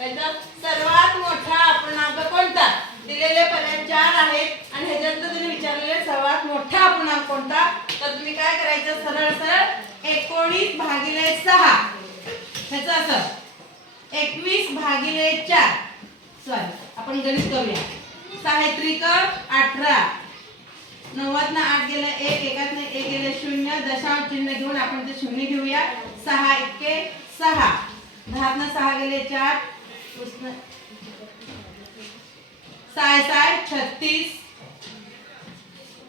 याचा सर्वात मोठा अपूर्णांक कोणता? दिलेले पर्याय 4 आहेत आणि ह्याच्यात तुम्ही विचारलेले सर्वात मोठा अपूर्णांक कोणता? तर तुम्ही काय करायचं, सरळ सरळ 19 भागिले 6 ह्याचं असं 21 भागिले 4 सॉरी आपण गणित करूया. 6 त्रिक 18 90 ना 8 गेलं 1 एकात ने 1 गेले 0 दशांश चिन्ह घेऊन आपण ते 0 घेऊया. 6 एक्के 6 10 ना 6 गेले 4 उसने 6 6 36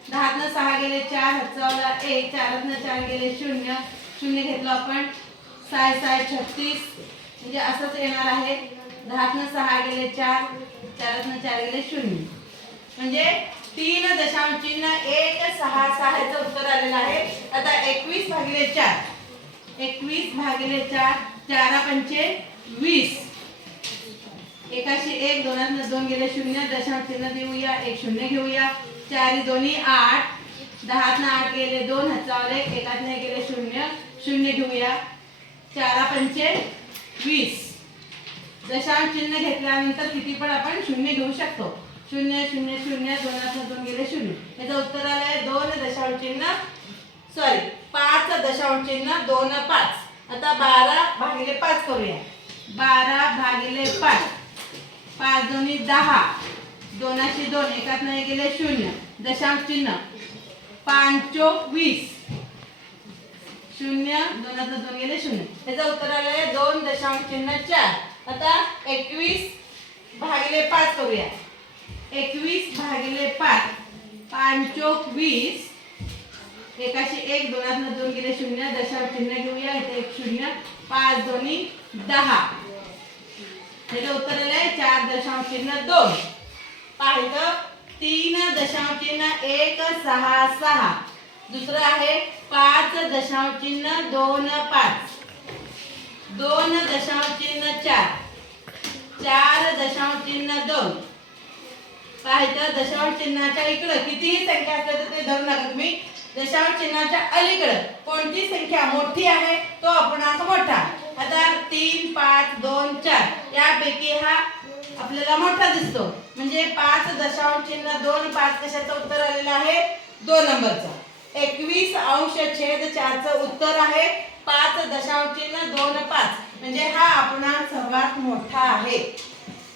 10 ना 6 गेले 4 हातचावला 1 4 ना 4 गेले 0 0 घेतलं आपण 6 6 36 म्हणजे असंच येणार आहे. 10 ना 6 गेले 4 4 ना 4 गेले 0 म्हणजे 3 दशांश चिन्ह 1 6 6 चं उत्तर आलेलं आहे. आता 21 भागिले 4 21 भागिले 4 4 पंचे 20 एकाशी 1 दोनात 2 गेले 0 दशांश चिन्ह देऊया 1 0 घेऊया 4 दोन्ही 8 10 ना 8 गेले 2 हातचावले एकात ने गेले 0 0 घेऊया 4 पंचे 20 दशांश चिन्ह घेतल्यानंतर किती पण आपण 0 घेऊ शकतो. 0 0 0 दोनात 2 गेले 0 याचं उत्तर आलंय 2 दशांश चिन्ह सॉरी 5 दशांश चिन्ह 2 5. आता 12 भागिले 5 करूया. 12 भागिले 5 5 दोन्ही 10 दोनाशी 2 एकात नाही गेले 0 दशांश चिन्ह 5 चोक 20 0 दोनात 2 गेले 0 याचं उत्तर आलंय 2 दशांश चिन्ह 4. आता 21 भागिले 5 करूया. 21 भागिले 5 5 चोक 20 एकाशी 1 दोनात 2 गेले 0 दशांश चिन्ह घेऊया इथे 1 0 5 दोन्ही 10 याचं उत्तर आलंय 4 दशांश चिन्ह 2. पाहिलं 3 दशांश चिन्ह 1 6 6 दुसरं आहे 5 दशांश चिन्ह 2 5 2 दशांश चिन्ह 4 4 दशांश चिन्ह 2. पाहिलं दशांश चिन्हाच्या इकडे कितीही संख्या असते तर ते धरू नका तुम्ही. दशांश चिन्हाच्या अलीकडे कोणती संख्या मोठी आहे तो अपूर्णांक मोठा. आता 3 5 2 4 यापैकी हा आपल्याला मोठा दिसतो म्हणजे 5 दशांश चिन्ह 2 5 कशाचं उत्तर आलेलं आहे 2 नंबरचा. 21 अंश छेद 4 चं उत्तर आहे 5 दशांश चिन्ह 2 5 म्हणजे हा अपूर्णांक सर्वात मोठा आहे.